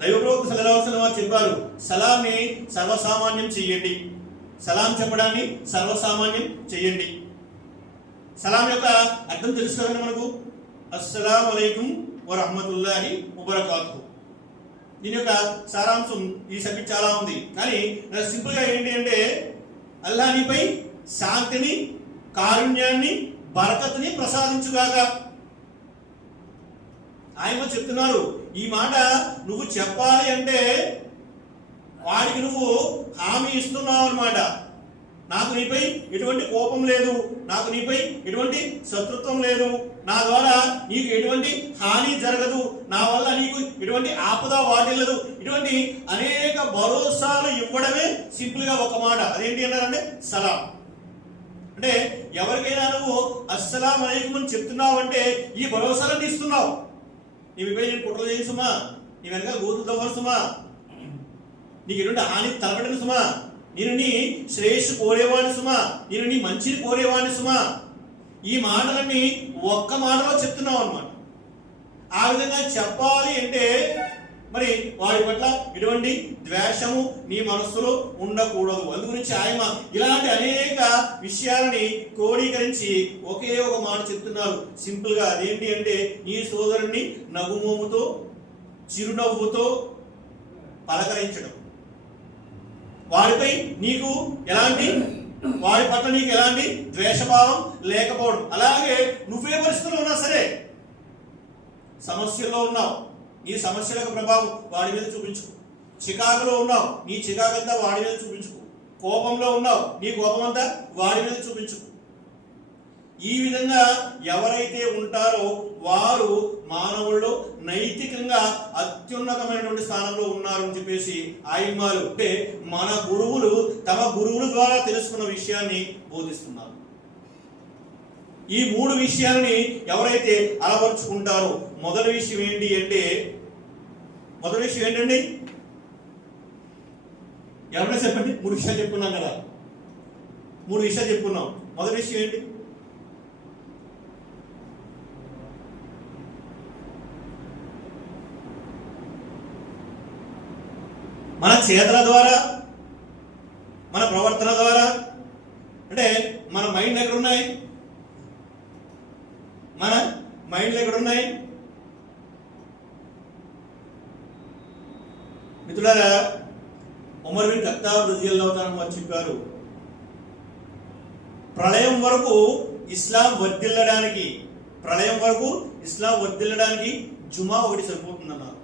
దైవ ప్రవక్త సల్లల్లాహు అలైహి వసల్లం చెప్పారు, సలాంని సర్వసామాన్యం చెయ్యండి. సలాం చెప్పడాన్ని సర్వసామాన్యం చెయ్యండి. సలాం యొక్క అర్థం తెలుసు కదండి మనకు, అస్సలాము అలైకుం వరహ్మతుల్లాహి వబరకాతుహు. దీని యొక్క సారాంశం ఈ సబ్జెక్ట్ చాలా ఉంది, కానీ సింపుల్ గా ఏంటి అంటే అల్లాహ్ నీపై శాంతిని, కారుణ్యాన్ని, బరకత్ని ప్రసాదించుగాక. ఆయన చెప్తున్నారు, ఈ మాట నువ్వు చెప్పాలి అంటే వాడికి నువ్వు హామీ ఇస్తున్నావు అన్నమాట. నాకు నీపై ఎటువంటి కోపం లేదు, నాకు నీపై ఎటువంటి శత్రుత్వం లేదు, నా ద్వారా నీకు ఎటువంటి హాని జరగదు, నా వల్ల నీకు ఎటువంటి ఆపద వాటిల్లదు, ఇటువంటి అనేక భరోసాలు ఇవ్వడమే సింపుల్ గా ఒక మాట. అదేంటి అన్నారంటే సలాం. అంటే ఎవరికైనా నువ్వు అస్సలాం అలైకుం అని చెప్తున్నావు అంటే ఈ భరోసాలను ఇస్తున్నావు. నీపై నేను కుట్రలు చేయను సుమా, నీ వెనకాల గోతులు తవ్వను సుమా, నీకు ఎటువంటి హాని తలపెట్టను సుమా, నేను నీ శ్రేయస్సు కోరేవాడిని సుమా, నేను నీ మంచిని కోరేవాడిని సుమా. ఈ మాటలన్నీ ఒక్క మాటలో చెప్తున్నావు అన్నమాట. ఆ విధంగా చెప్పాలి అంటే మరి వాడి పట్ల ఎటువంటి ద్వేషము నీ మనస్సులో ఉండకూడదు. అందుగురించి ఆయన ఇలాంటి అనేక విషయాలని క్రోడీకరించి ఒకే ఒక మాట చెప్తున్నారు సింపుల్ గా. అదేంటి అంటే నీ సోదరుణ్ణి నగుమోముతో, చిరునవ్వుతో పలకరించడం, వాడిపై నీకు ఎలాంటి, వాడి పట్ల నీకు ఎలాంటి ద్వేషభావం లేకపోవడం. అలాగే నువ్వే పరిస్థితుల్లో ఉన్నా సరే, సమస్యల్లో ఉన్నావు, నీ సమస్యలకు ప్రభావం వాడి మీద చూపించుకో. చికాకులో ఉన్నావు, నీ చికాకంతా వాడి మీద చూపించుకో. కోపంలో ఉన్నావు, నీ కోపమంతా వాడి మీద చూపించుకో. ఈ విధంగా ఎవరైతే ఉంటారో వారు మానవుల్లో నైతికంగా అత్యున్నతమైనటువంటి స్థానంలో ఉన్నారు అని చెప్పేసి ఆయమ్మాలు, అంటే మన గురువులు తమ గురువుల ద్వారా తెలుసుకున్న విషయాన్ని బోధిస్తున్నారు. ఈ మూడు విషయాలని ఎవరైతే అలవరుచుకుంటారో, మొదటి విషయం ఏంటి అంటే, మొదటి విషయం ఏంటండి? ఎవరైనా చెప్పండి. మూడు విషయాలు చెప్పుకున్నాం కదా, మూడు విషయాలు చెప్పుకున్నాం. మొదటి విషయం ఏంటి? మన చేతల ద్వారా, మన ప్రవర్తన ద్వారా, అంటే మన మైండ్ ఎక్కడున్నాయి, మన మైండ్లు ఎక్కడున్నాయి? మిత్రులారా, ఉమర్ బిన్ ఖత్తాబ్ రజియల్లాహు అన్హు వారు చెప్పారు, ప్రళయం వరకు ఇస్లాం వర్ధిల్లడానికి, ప్రళయం వరకు ఇస్లాం వర్ధిల్లడానికి జుమా ఒకటి సరిపోతుందన్నారు.